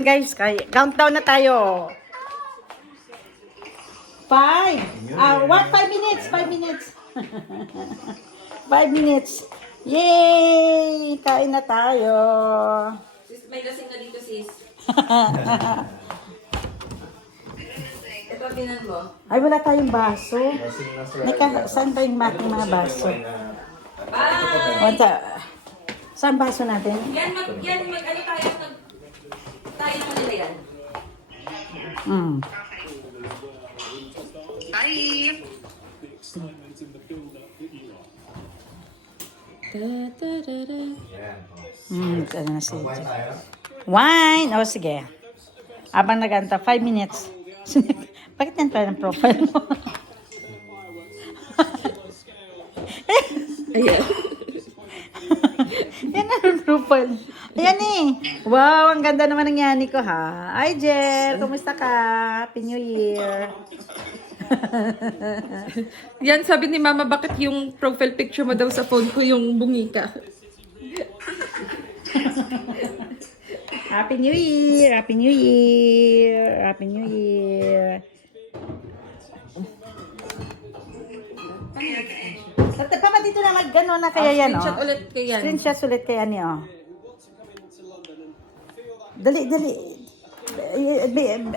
Guys, countdown na tayo. 5 minutes. 5 minutes. 5 minutes. Yay! Kain na tayo. Sis, may lasing na dito, sis. Ito, tinan mo. Ay, wala tayong baso. Saan ba yung ating mga baso? Bye! Saan baso natin? Ano tayo nila yan. Bye! Ano na si Wine! O, sige. Abang naganta, 5 minutes. Bakit yan pa ng profile mo? Ayan. Yan ang profile. Ayan eh. Wow, ang ganda naman ng yani ko ha. Hi, Jer. Kumusta ka? Happy New Year. Yan, sabi ni Mama, bakit yung profile picture mo daw sa phone ko yung bungika? Happy New Year. Happy New Year. Happy New Year. Papa, dito na mag-gano na kaya yan, Screenshot oh. ulit kay yan. Screenshot ulit kaya niya, oh. Dali.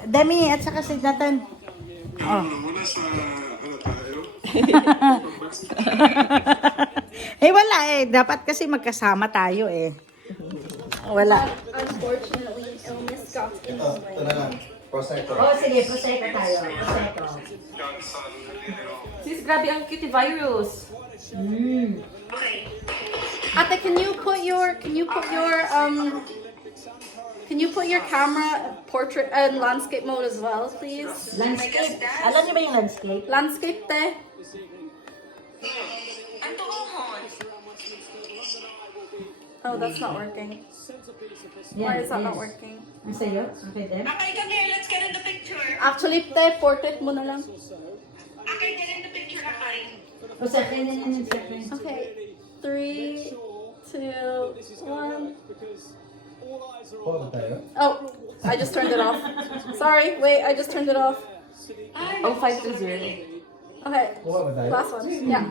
Demi at saka si Nathan. Oh. Eh, wala eh. Dapat kasi magkasama tayo eh. Wala. Unfortunately, illness got in the way. Prosecco. Oh, sige. Prosecco tayo. Prosecco. Sis, grabe ang cutie virus. Ate, can you put your camera portrait and landscape mode as well, please? Landscape. Alam niyo ba yung landscape? Landscape te. Oh, that's not working. Why is that not working? Ang sa'yo? Okay din? Okay, come here. Let's get in the picture. Actually, te, portrait mo na lang. Okay, get in the picture, Akay. O sa akin, yan. Okay. 3, 2, 1. Oh, I just turned it off. Sorry, wait, I just turned it off. Oh, 5 to 0. Okay, last one. Yeah.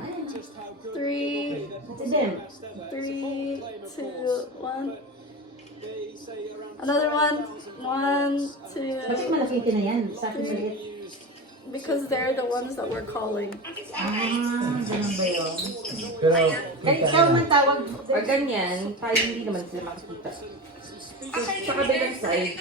3, Ito din. 3, 2, 1. Another one. 1, 2. Bakit malaki na yan? Sa akin maliit. Because they're the ones that we're calling. Ganun ba yun? Pero, Eh, ikaw man tawag. Pag ganyan, tayo hindi naman sila makikita. Sa kabilang side,